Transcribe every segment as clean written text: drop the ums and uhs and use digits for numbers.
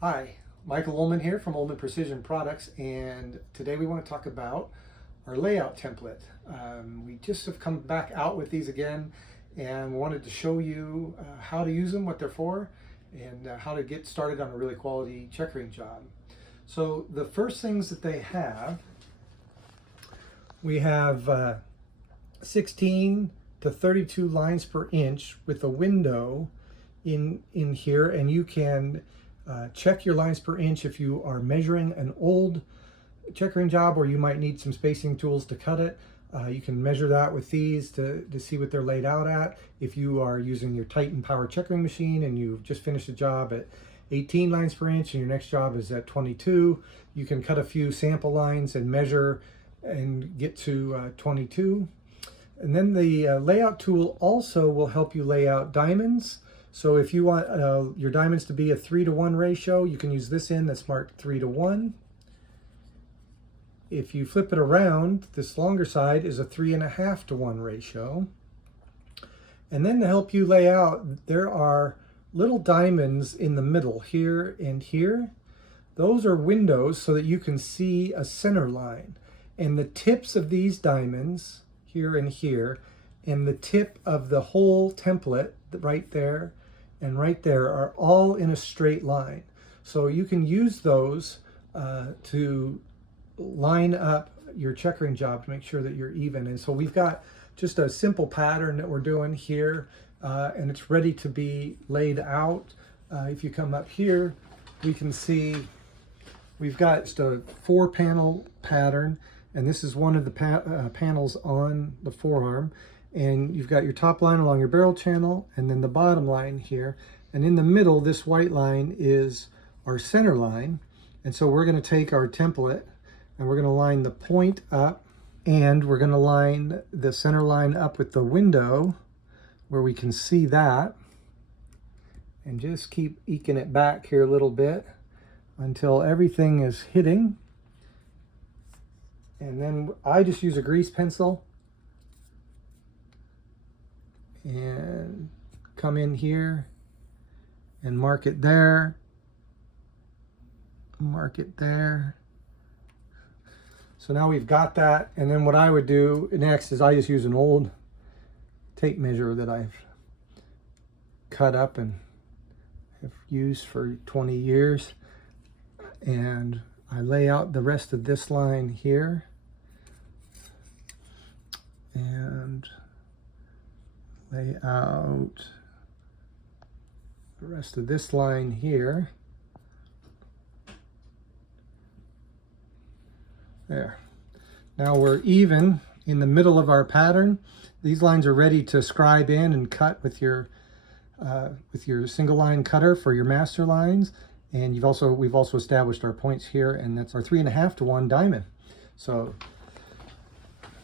Hi, Michael Ullman here from Ullman Precision Products, and today we want to talk about our layout template. We just have come back out with these again and wanted to show you how to use them, what they're for, and how to get started on a really quality checkering job. So the first things that they have, we have 16 to 32 lines per inch with a window in here, and you can check your lines per inch if you are measuring an old checkering job or you might need some spacing tools to cut it. You can measure that with these to see what they're laid out at. If you are using your Titan power checkering machine and you've just finished a job at 18 lines per inch and your next job is at 22, you can cut a few sample lines and measure and get to 22. And then the layout tool also will help you lay out diamonds. So if you want your diamonds to be a 3-to-1 ratio, you can use this end that's marked 3-to-1. If you flip it around, this longer side is a 3.5-to-1 ratio. And then to help you lay out, there are little diamonds in the middle here and here. Those are windows so that you can see a center line. And the tips of these diamonds, here and here, and the tip of the whole template right there and right there are all in a straight line. So you can use those to line up your checkering job to make sure that you're even. And so we've got just a simple pattern that we're doing here, and it's ready to be laid out. If you come up here, we can see we've got just a 4-panel pattern, and this is one of the panels on the forearm. And you've got your top line along your barrel channel and then the bottom line here. And in the middle, this white line is our center line. And so we're going to take our template and we're going to line the point up, and we're going to line the center line up with the window where we can see that, and just keep eking it back here a little bit until everything is hitting. And then I just use a grease pencil and come in here and mark it there, mark it there. So now we've got that. And then what I would do next is I just use an old tape measure that I've cut up and have used for 20 years. And I lay out the rest of this line here. And lay out the rest of this line here. There. Now we're even in the middle of our pattern. These lines are ready to scribe in and cut with your single line cutter for your master lines. And we've also established our points here, and that's our 3.5-to-1 diamond. So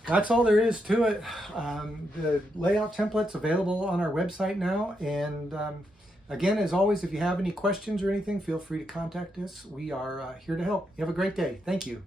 that's all there is to it. The layout template's available on our website now. And again, as always, if you have any questions or anything, feel free to contact us. We are here to help. You have a great day. Thank you.